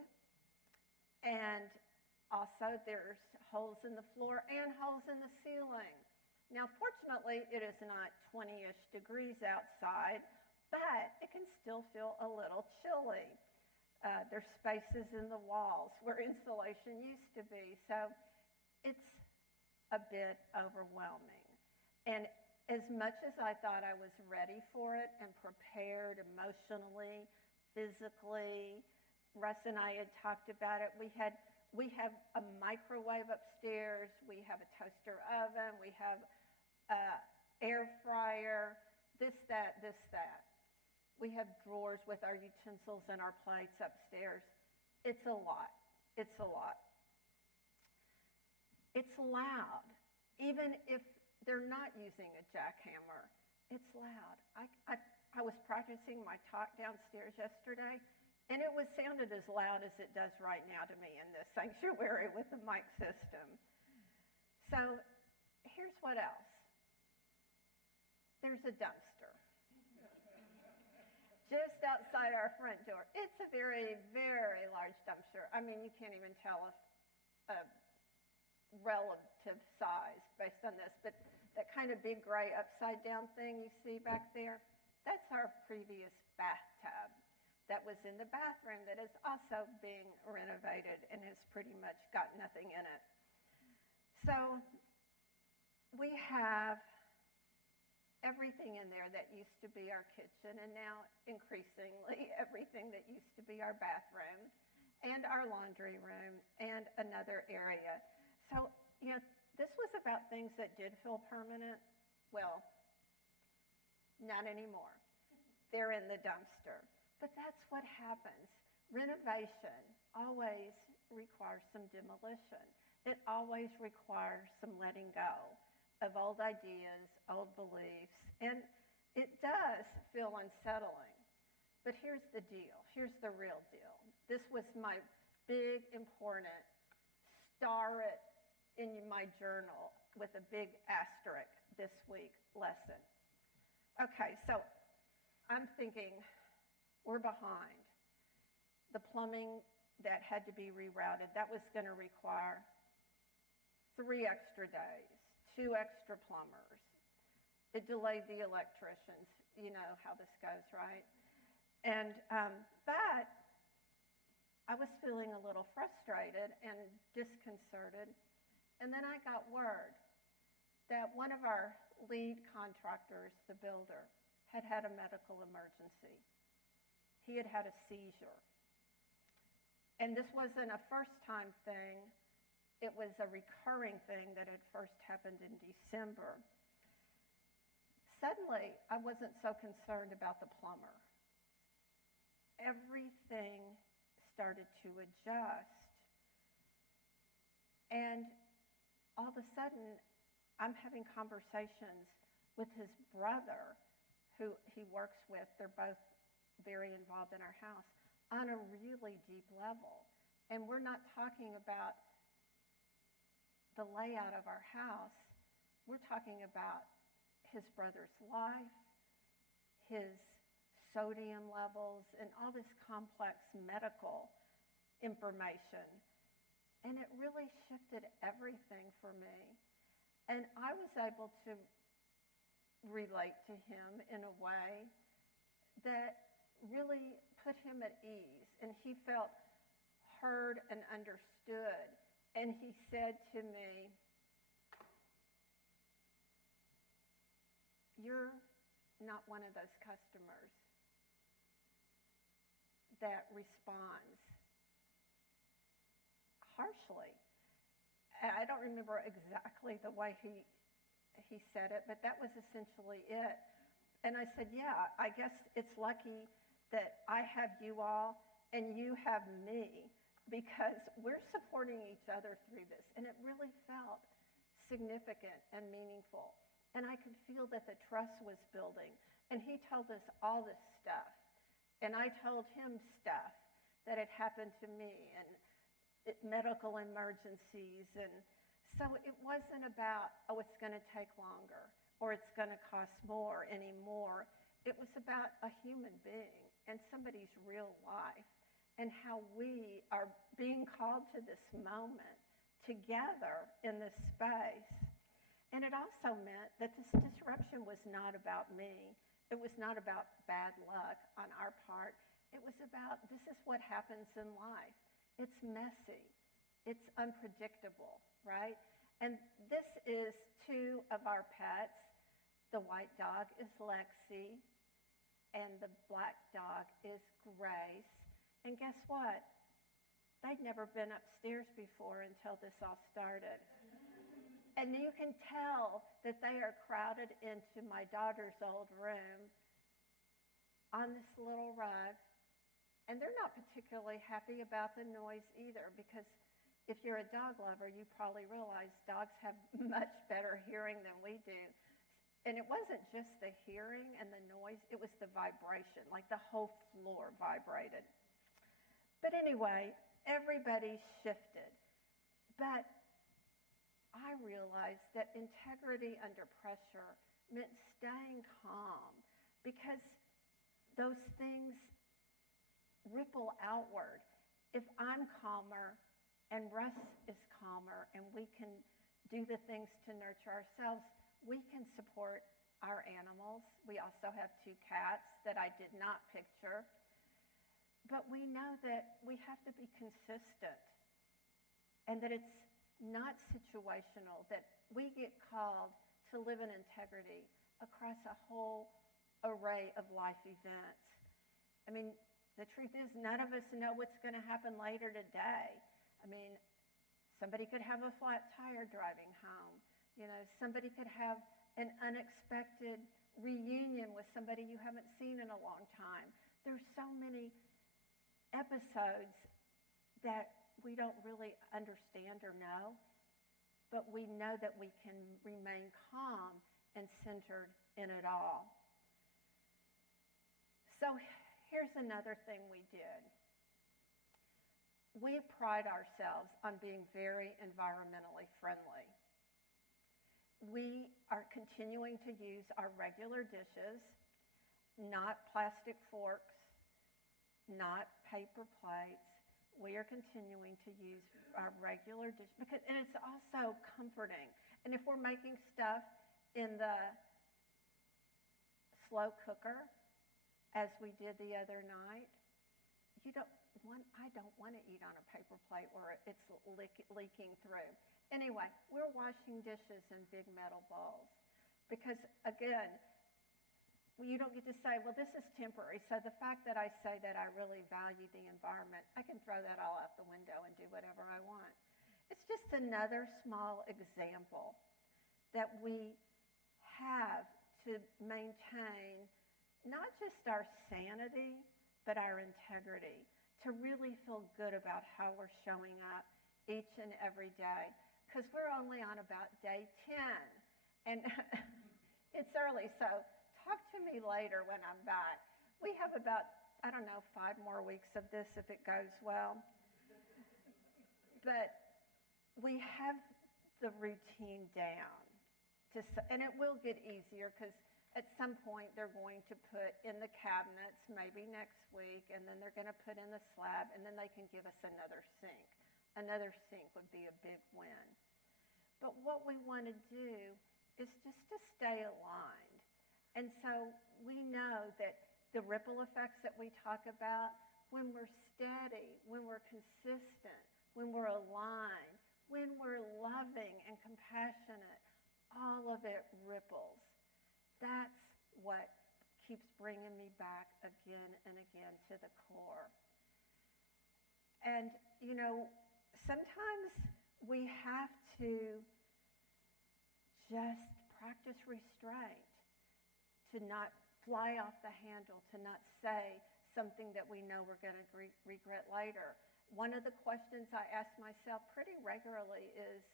And also there's holes in the floor and holes in the ceiling. Now, fortunately, it is not 20-ish degrees outside, but it can still feel a little chilly. There's spaces in the walls where insulation used to be, so it's a bit overwhelming. And as much as I thought I was ready for it and prepared emotionally, physically, Russ and I had talked about it. We have a microwave upstairs, we have a toaster oven, we have an air fryer, this, that. We have drawers with our utensils and our plates upstairs. It's a lot. It's a lot. It's loud. Even if they're not using a jackhammer, it's loud. I was practicing my talk downstairs yesterday, and it sounded as loud as it does right now to me in this sanctuary with the mic system. So here's what else. There's a dumpster just outside our front door. It's a very, very large dumpster. I mean, you can't even tell a relative size based on this, but that kind of big gray upside down thing you see back there, that's our previous bathtub that was in the bathroom that is also being renovated and has pretty much got nothing in it. So we have everything in there that used to be our kitchen, and now increasingly everything that used to be our bathroom and our laundry room and another area. So, this was about things that did feel permanent. Well, not anymore. They're in the dumpster. But that's what happens. Renovation always requires some demolition. It always requires some letting go of old ideas, old beliefs, and it does feel unsettling. But here's the deal. Here's the real deal. This was my big, important, star it in my journal with a big asterisk this week lesson. Okay, so I'm thinking we're behind. The plumbing that had to be rerouted, that was going to require 3 extra days, 2 extra plumbers. It delayed the electricians. You know how this goes, right? And but I was feeling a little frustrated and disconcerted. And then I got word that one of our lead contractors, the builder, had had a medical emergency. He had had a seizure. And this wasn't a first-time thing. It was a recurring thing that had first happened in December. Suddenly, I wasn't so concerned about the plumber. Everything started to adjust. And all of a sudden, I'm having conversations with his brother, who he works with. They're both very involved in our house, on a really deep level. And we're not talking about the layout of our house. We're talking about his brother's life, his sodium levels, and all this complex medical information. And it really shifted everything for me. And I was able to relate to him in a way that really put him at ease. And he felt heard and understood. And he said to me, "You're not one of those customers that responds harshly." I don't remember exactly the way he said it, but that was essentially it. And I said, yeah, I guess it's lucky that I have you all and you have me, because we're supporting each other through this. And it really felt significant and meaningful. And I could feel that the trust was building, And he told us all this stuff. And I told him stuff that had happened to me and medical emergencies. And so it wasn't about, oh, it's going to take longer or it's going to cost more anymore. It was about a human being and somebody's real life and how we are being called to this moment together in this space. And it also meant that this disruption was not about me. It was not about bad luck on our part. It was about, this is what happens in life. It's messy. It's unpredictable, right? And this is two of our pets. The white dog is Lexi, and the black dog is Grace. And guess what? They'd never been upstairs before until this all started. And you can tell that they are crowded into my daughter's old room on this little rug. And they're not particularly happy about the noise either, because if you're a dog lover, you probably realize dogs have much better hearing than we do. And it wasn't just the hearing and the noise, it was the vibration, like the whole floor vibrated. But anyway, everybody shifted. But I realized that integrity under pressure meant staying calm, because those things ripple outward. If I'm calmer and Russ is calmer and we can do the things to nurture ourselves, we can support our animals. We also have 2 cats that I did not picture. But we know that we have to be consistent and that it's not situational, that we get called to live in integrity across a whole array of life events. I mean, the truth is, none of us know what's going to happen later today. I mean, somebody could have a flat tire driving home. You know, somebody could have an unexpected reunion with somebody you haven't seen in a long time. There's so many episodes that we don't really understand or know, but we know that we can remain calm and centered in it all. So here's another thing we did. We pride ourselves on being very environmentally friendly. We are continuing to use our regular dishes, not plastic forks, not paper plates. We are continuing to use our regular dish, and it's also comforting. And if we're making stuff in the slow cooker, as we did the other night, I don't want to eat on a paper plate where it's leaking through. Anyway, we're washing dishes in big metal bowls because, again, you don't get to say, well, this is temporary. So the fact that I say that I really value the environment, I can throw that all out the window and do whatever I want. It's just another small example that we have to maintain not just our sanity, but our integrity, to really feel good about how we're showing up each and every day. Because we're only on about day 10, and it's early, so talk to me later when I'm back. We have about, 5 more weeks of this if it goes well. But we have the routine down, and it will get easier because at some point they're going to put in the cabinets, maybe next week, and then they're going to put in the slab, and then they can give us another sink. Another sink would be a big win. But what we want to do is just to stay aligned. And so we know that the ripple effects that we talk about, when we're steady, when we're consistent, when we're aligned, when we're loving and compassionate, all of it ripples. That's what keeps bringing me back again and again to the core. And, sometimes we have to just practice restraint, to not fly off the handle, to not say something that we know we're going to regret later. One of the questions I ask myself pretty regularly is,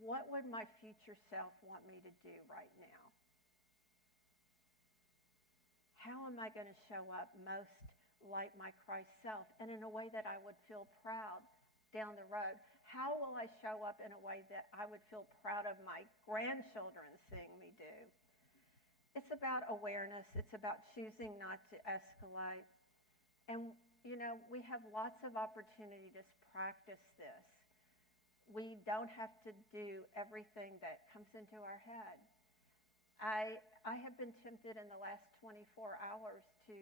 what would my future self want me to do right now? how am I going to show up most like my Christ self and in a way that I would feel proud down the road? How will I show up in a way that I would feel proud of my grandchildren seeing me do? It's about awareness. It's about choosing not to escalate. And, we have lots of opportunity to practice this. We don't have to do everything that comes into our head. I have been tempted in the last 24 hours to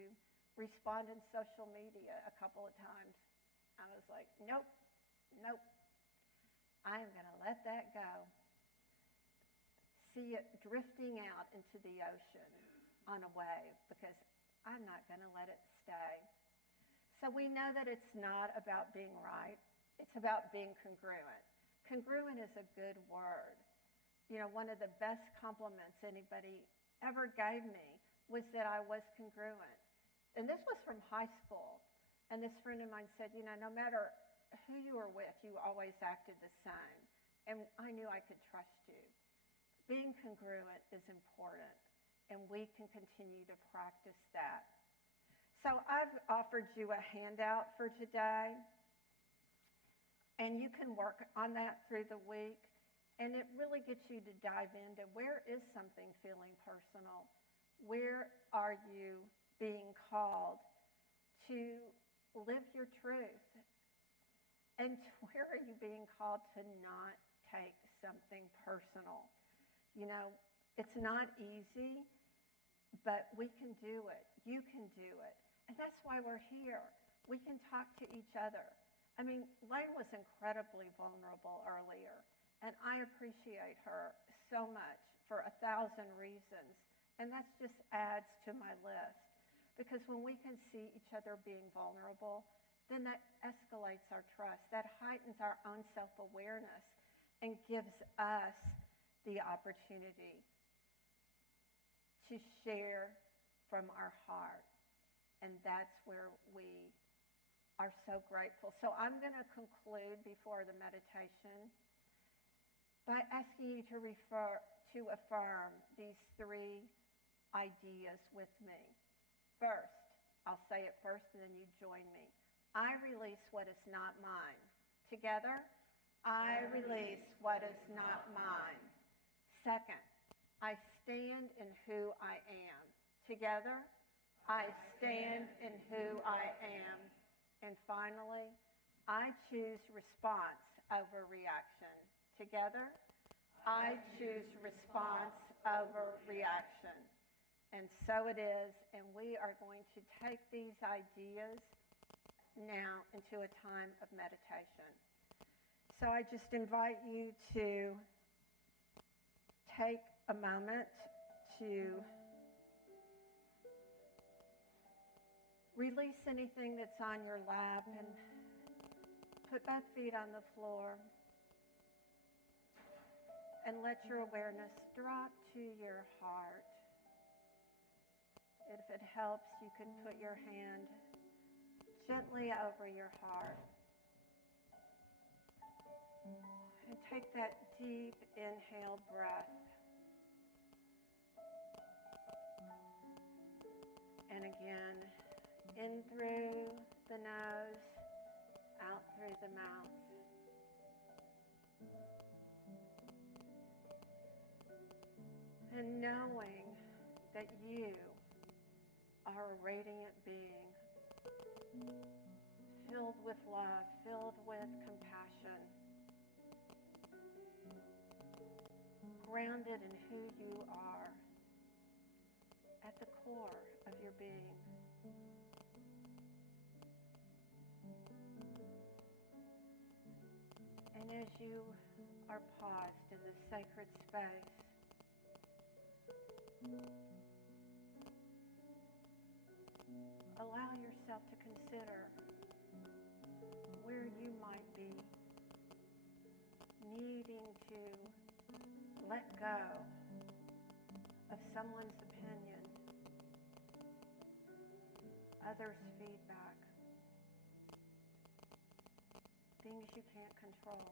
respond in social media a couple of times. I was like, nope. I am going to let that go. See it drifting out into the ocean on a wave because I'm not going to let it stay. So we know that it's not about being right. It's about being congruent. Congruent is a good word. One of the best compliments anybody ever gave me was that I was congruent. And this was from high school. And this friend of mine said, no matter who you were with, you always acted the same. And I knew I could trust you. Being congruent is important, and we can continue to practice that. So I've offered you a handout for today, and you can work on that through the week, and it really gets you to dive into where is something feeling personal? Where are you being called to live your truth? And where are you being called to not take something personal? It's not easy, but we can do it. You can do it. And that's why we're here. We can talk to each other. Lane was incredibly vulnerable earlier, and I appreciate her so much for 1,000 reasons. And that just adds to my list. Because when we can see each other being vulnerable, then that escalates our trust. That heightens our own self-awareness and gives us the opportunity to share from our heart. And that's where we are so grateful. So I'm going to conclude before the meditation by asking you to affirm these 3 ideas with me. First, I'll say it first and then you join me. I release what is not mine. Together, I release what is not mine. Second, I stand in who I am. Together, I stand in who I am. And finally, I choose response over reaction. Together, I choose response over reaction. And so it is, and we are going to take these ideas now into a time of meditation. So I just invite you to take a moment to release anything that's on your lap and put both feet on the floor and let your awareness drop to your heart. If it helps, you can put your hand gently over your heart. And take that deep inhale breath. And again, in through the nose, out through the mouth. And knowing that you are a radiant being, filled with love, filled with compassion, grounded in who you are at the core of your being. And as you are paused in this sacred space, allow yourself to consider where you might be needing to let go of someone's opinion, others' feedback, things you can't control.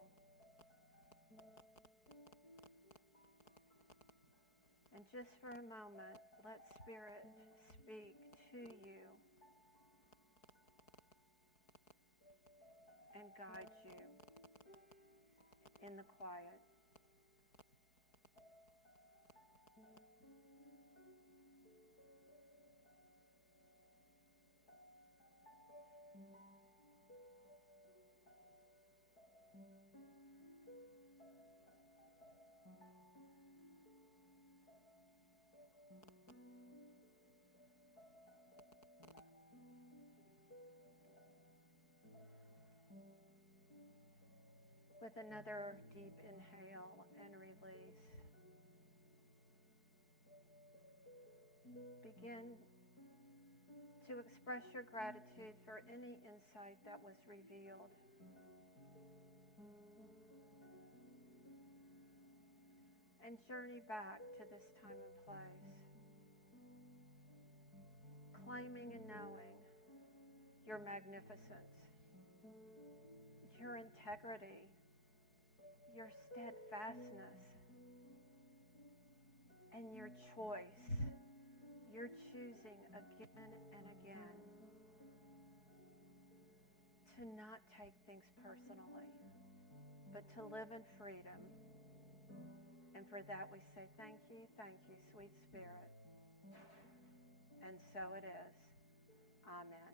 And just for a moment, let Spirit speak to you and guide you in the quiet. With another deep inhale and release, begin to express your gratitude for any insight that was revealed. And journey back to this time and place, claiming and knowing your magnificence, your integrity, your steadfastness, and your choice. You're choosing again and again to not take things personally, but to live in freedom. And for that we say thank you, sweet Spirit. And so it is. Amen.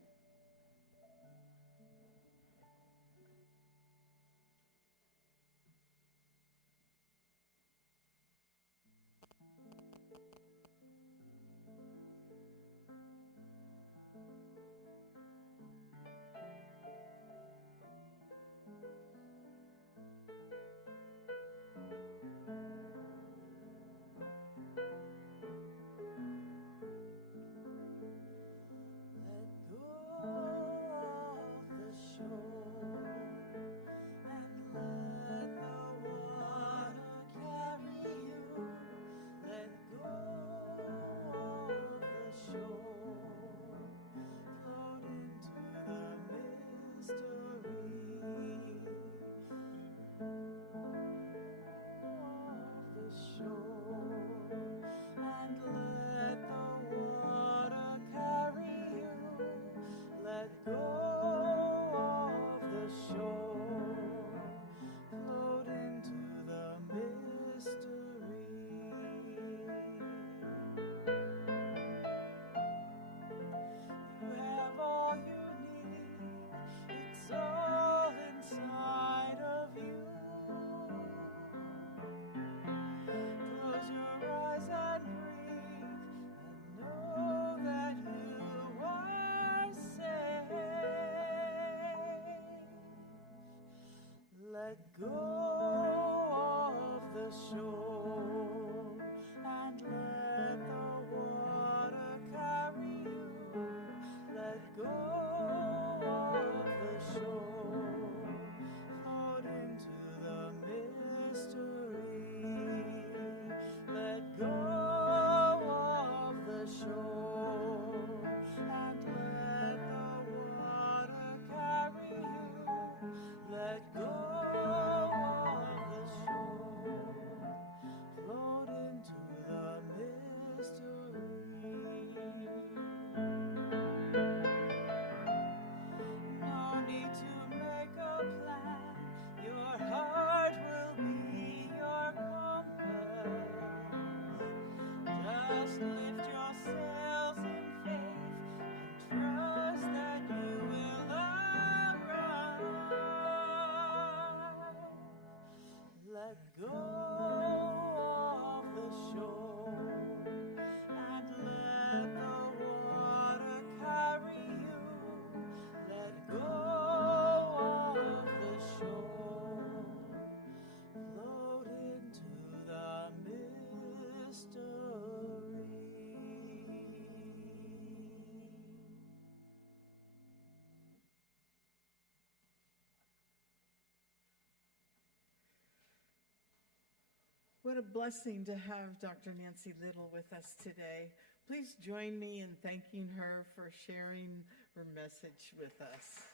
What a blessing to have Dr. Nancy Little with us today. Please join me in thanking her for sharing her message with us.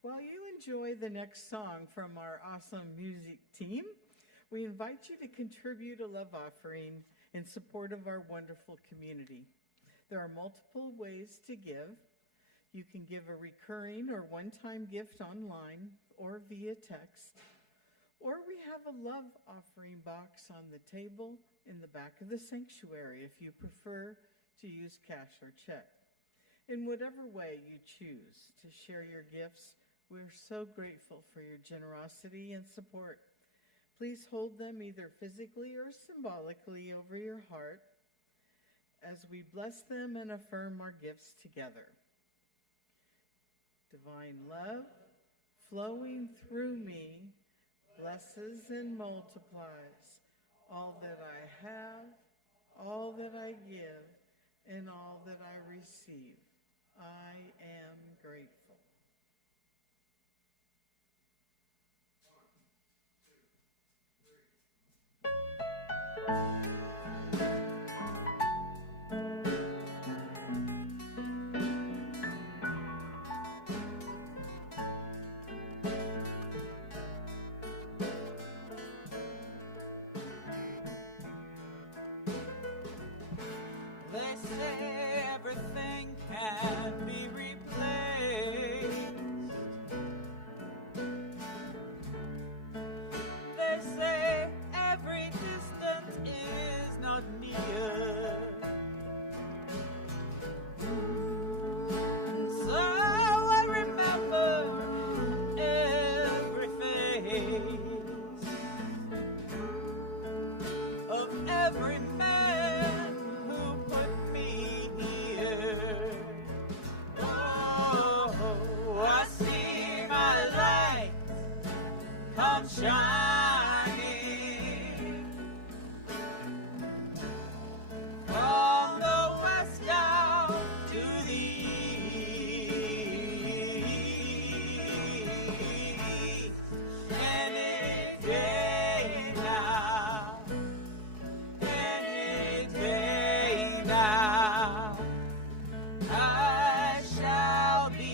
While you enjoy the next song from our awesome music team, We invite you to contribute a love offering in support of our wonderful community. There are multiple ways to give. You can give a recurring or one-time gift online or via text. Or we have a love offering box on the table in the back of the sanctuary if you prefer to use cash or check. In whatever way you choose to share your gifts, we're so grateful for your generosity and support. Please hold them either physically or symbolically over your heart as we bless them and affirm our gifts together. Divine love flowing through me blesses and multiplies all that I have, all that I give, and all that I receive. I am grateful. They say everything can be replaced. They say every distance is not near. And so I remember every face of every man who put me near. Oh, I see my light come shining from the west down to the east. Any day now, any day now, I shall be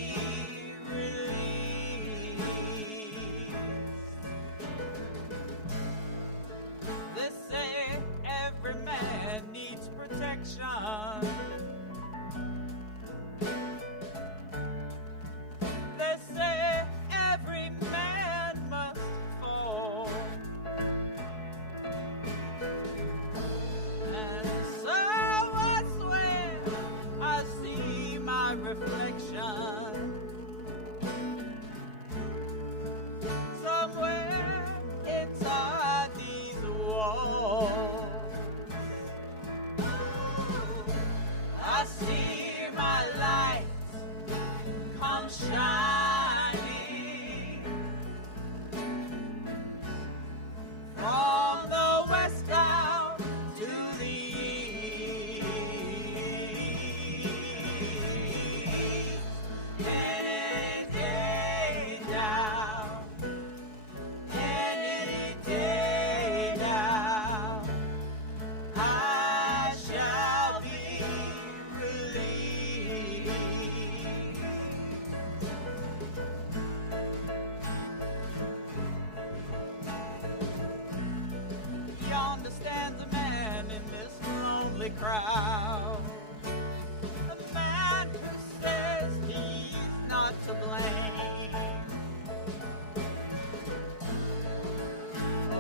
released. They say every man needs protection. They say every man must fall. And so I swear I see my reflection somewhere inside these walls. I see my light come shining from the west down to the east. Any day now, any day now, I shall be released. Yonder stands a man in this lonely crowd, a man who says he's not to blame.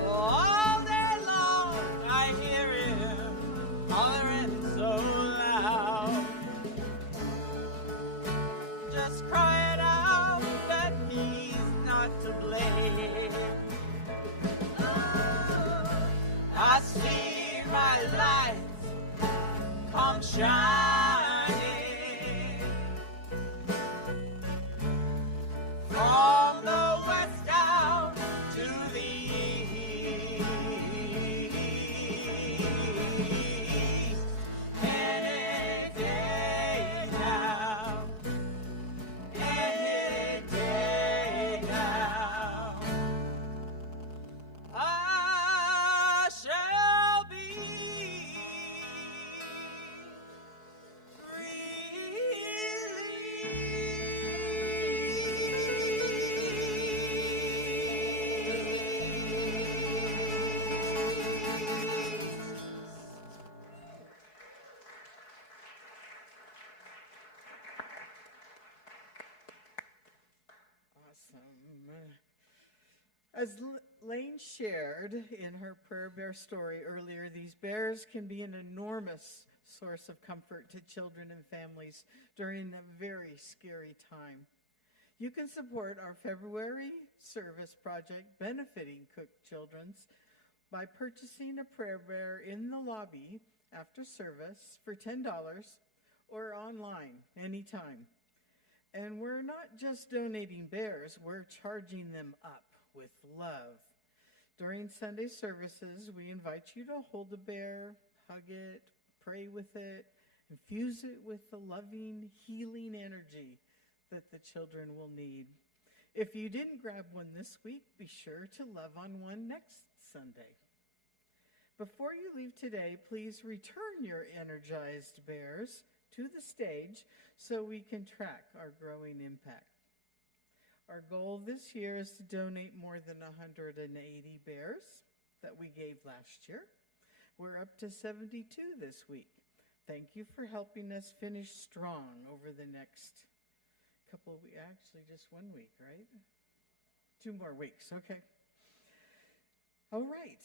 All day long I hear him hollering so loud, just crying out that he's not to blame. Oh, I see my light come shining from the west down to the east. Any day now, any day now, I shall be As Lane shared in her prayer bear story earlier, these bears can be an enormous source of comfort to children and families during a very scary time. You can support our February service project benefiting Cook Children's by purchasing a prayer bear in the lobby after service for $10 or online anytime. And we're not just donating bears, we're charging them up with love. During Sunday services, we invite you to hold the bear, hug it, pray with it, infuse it with the loving, healing energy that the children will need. If you didn't grab one this week, be sure to love on one next Sunday. Before you leave today, please return your energized bears to the stage so we can track our growing impact. Our goal this year is to donate more than 180 bears that we gave last year. We're up to 72 this week. Thank you for helping us finish strong over the next couple of weeks. Actually, just 1 week, right? 2 more weeks, okay. All right.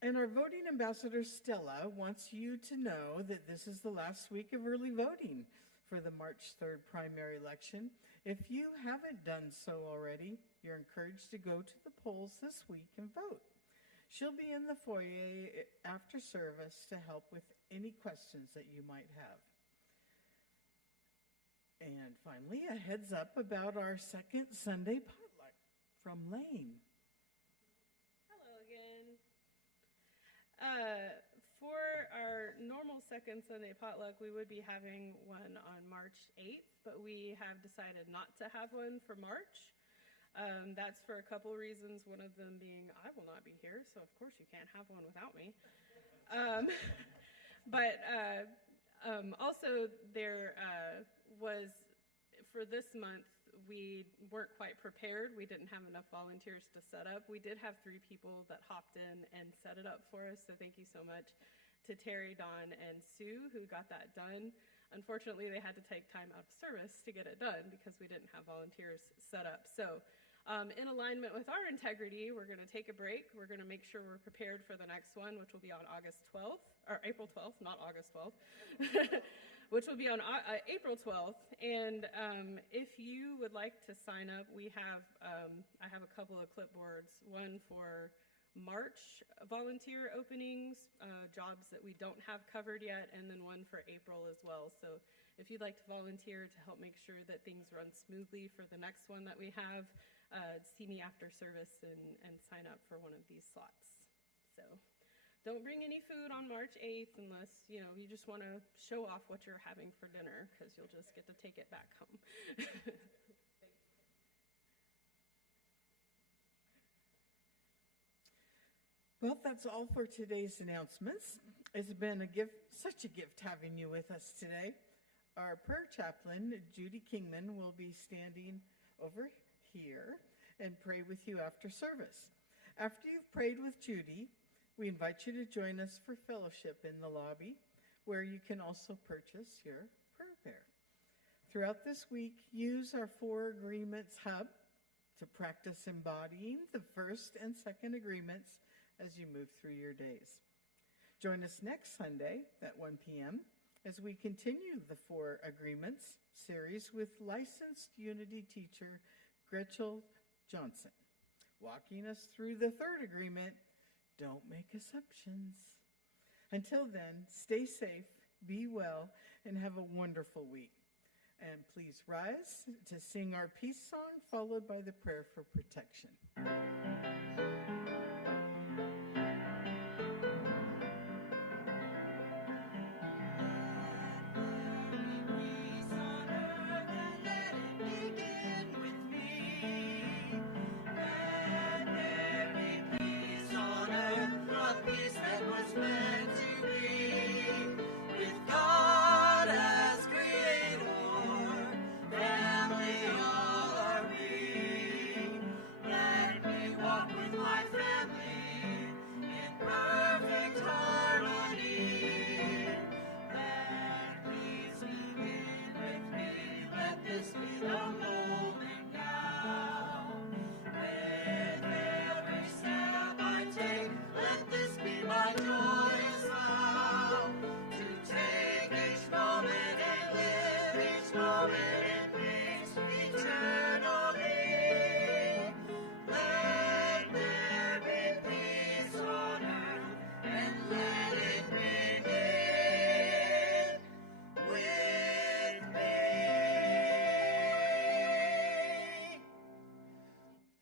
And our voting ambassador, Stella, wants you to know that this is the last week of early voting for the March 3rd primary election. If you haven't done so already, you're encouraged to go to the polls this week and vote. She'll be in the foyer after service to help with any questions that you might have. And finally, a heads up about our second Sunday potluck from Lane. Hello again. For our normal second Sunday potluck, we would be having one on March 8th, but we have decided not to have one for March. That's for a couple reasons, one of them being I will not be here, so of course you can't have one without me. Also there was, for this month, we weren't quite prepared. We didn't have enough volunteers to set up. We did have 3 people that hopped in and set it up for us, so thank you so much to Terry, Don, and Sue who got that done. Unfortunately, they had to take time out of service to get it done because we didn't have volunteers set up. So in alignment with our integrity, we're going to take a break. We're going to make sure we're prepared for the next one, which will be on April 12th, not August 12th. Which will be on April 12th. And if you would like to sign up, I have a couple of clipboards, one for March volunteer openings, jobs that we don't have covered yet, and then one for April as well. So if you'd like to volunteer to help make sure that things run smoothly for the next one that we have, see me after service and sign up for one of these slots. So don't bring any food on March 8th unless, you just want to show off what you're having for dinner, because you'll just get to take it back home. Well, that's all for today's announcements. It's been such a gift having you with us today. Our prayer chaplain, Judy Kingman, will be standing over here and pray with you after service. After you've prayed with Judy, we invite you to join us for fellowship in the lobby, where you can also purchase your prayer bear. Throughout this week, use our 4 Agreements Hub to practice embodying the first and second agreements as you move through your days. Join us next Sunday at 1 p.m. as we continue the 4 Agreements series with licensed Unity teacher Gretchen Johnson, walking us through the 3rd agreement, don't make assumptions. Until then, stay safe, be well, and have a wonderful week. And please rise to sing our peace song, followed by the prayer for protection. Family all are we. Let me walk with my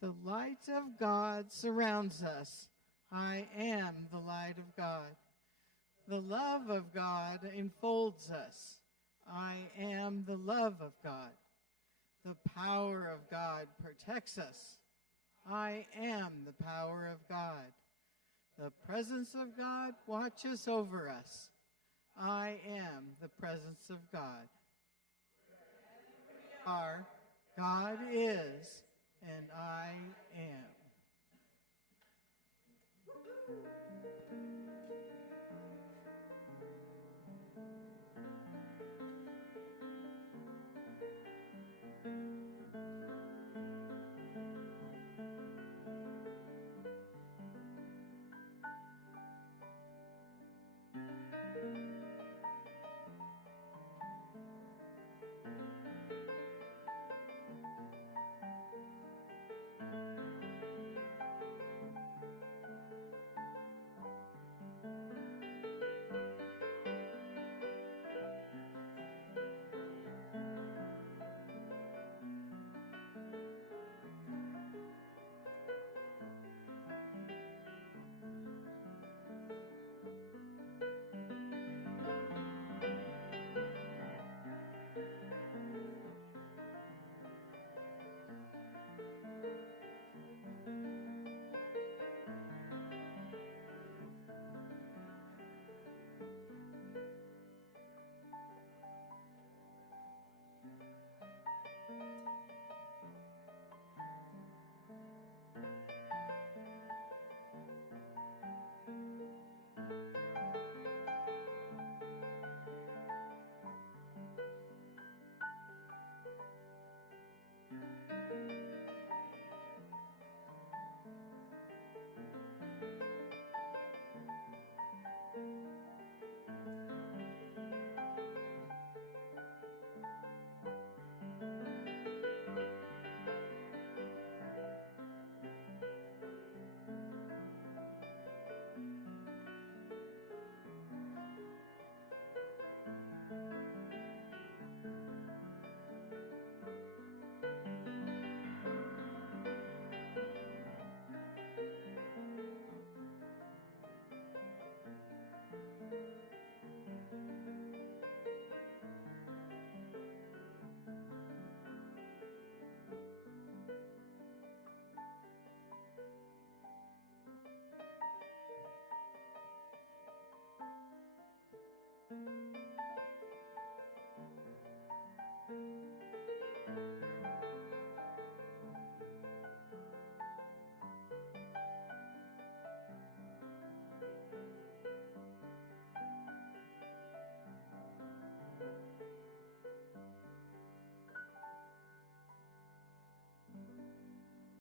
The light of God surrounds us. I am the light of God. The love of God enfolds us. I am the love of God. The power of God protects us. I am the power of God. The presence of God watches over us. I am the presence of God. God is, and I am.